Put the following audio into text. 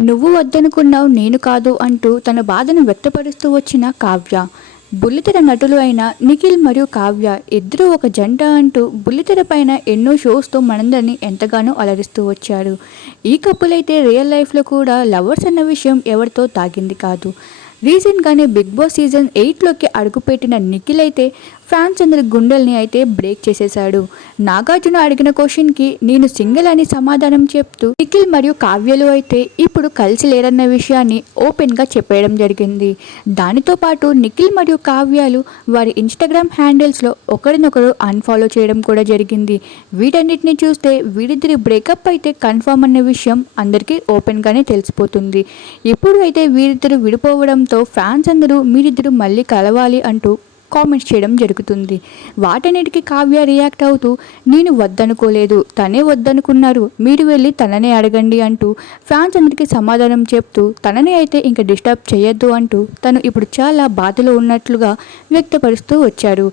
నువ్వు వద్దనుకున్నావు నేను కాదు అంటూ తన బాధను వ్యక్తపరుస్తూ వచ్చిన కావ్య. బుల్లితెర నటులు అయిన నిఖిల్ మరియు కావ్య ఇద్దరూ ఒక జంట అంటూ బుల్లితెర పైన ఎన్నో షోస్తో మనందరినీ ఎంతగానో అలరిస్తూ వచ్చారు. ఈ కప్పులైతే రియల్ లైఫ్లో కూడా లవర్స్ అన్న విషయం ఎవరితో తాగింది కాదు. రీసెంట్గానే బిగ్ బాస్ సీజన్ ఎయిట్లోకి అడుగుపెట్టిన నిఖిల్ అయితే ఫ్యాన్స్ అందరి గుండెల్ని అయితే బ్రేక్ చేసేశాడు. నాగార్జున అడిగిన క్వశ్చన్కి నేను సింగిల్ అని సమాధానం చెప్తూ నిఖిల్ మరియు కావ్యలు అయితే ఇప్పుడు కలిసి లేరన్న విషయాన్ని ఓపెన్గా చెప్పేయడం జరిగింది. దానితో పాటు నిఖిల్ మరియు కావ్యాలు వారి ఇన్స్టాగ్రామ్ హ్యాండిల్స్లో ఒకరినొకరు అన్ఫాలో చేయడం కూడా జరిగింది. వీటన్నిటిని చూస్తే వీరిద్దరి బ్రేకప్ అయితే కన్ఫామ్ అన్న విషయం అందరికీ ఓపెన్గానే తెలిసిపోతుంది. ఇప్పుడు అయితే వీరిద్దరు విడిపోవడంతో ఫ్యాన్స్ అందరూ మీరిద్దరు మళ్ళీ కలవాలి అంటూ కామెంట్స్ చేయడం జరుగుతుంది. వాటన్నిటికీ కావ్య రియాక్ట్ అవుతూ నేను వద్దనుకోలేదు తనే వద్దనుకున్నారు మీరు వెళ్ళి తననే అడగండి అంటూ ఫ్యాన్స్ అందరికీ సమాధానం చెప్తూ తనని అయితే ఇంకా డిస్టర్బ్ చేయొద్దు అంటూ తను ఇప్పుడు చాలా బాధలో ఉన్నట్లుగా వ్యక్తపరుస్తూ వచ్చారు.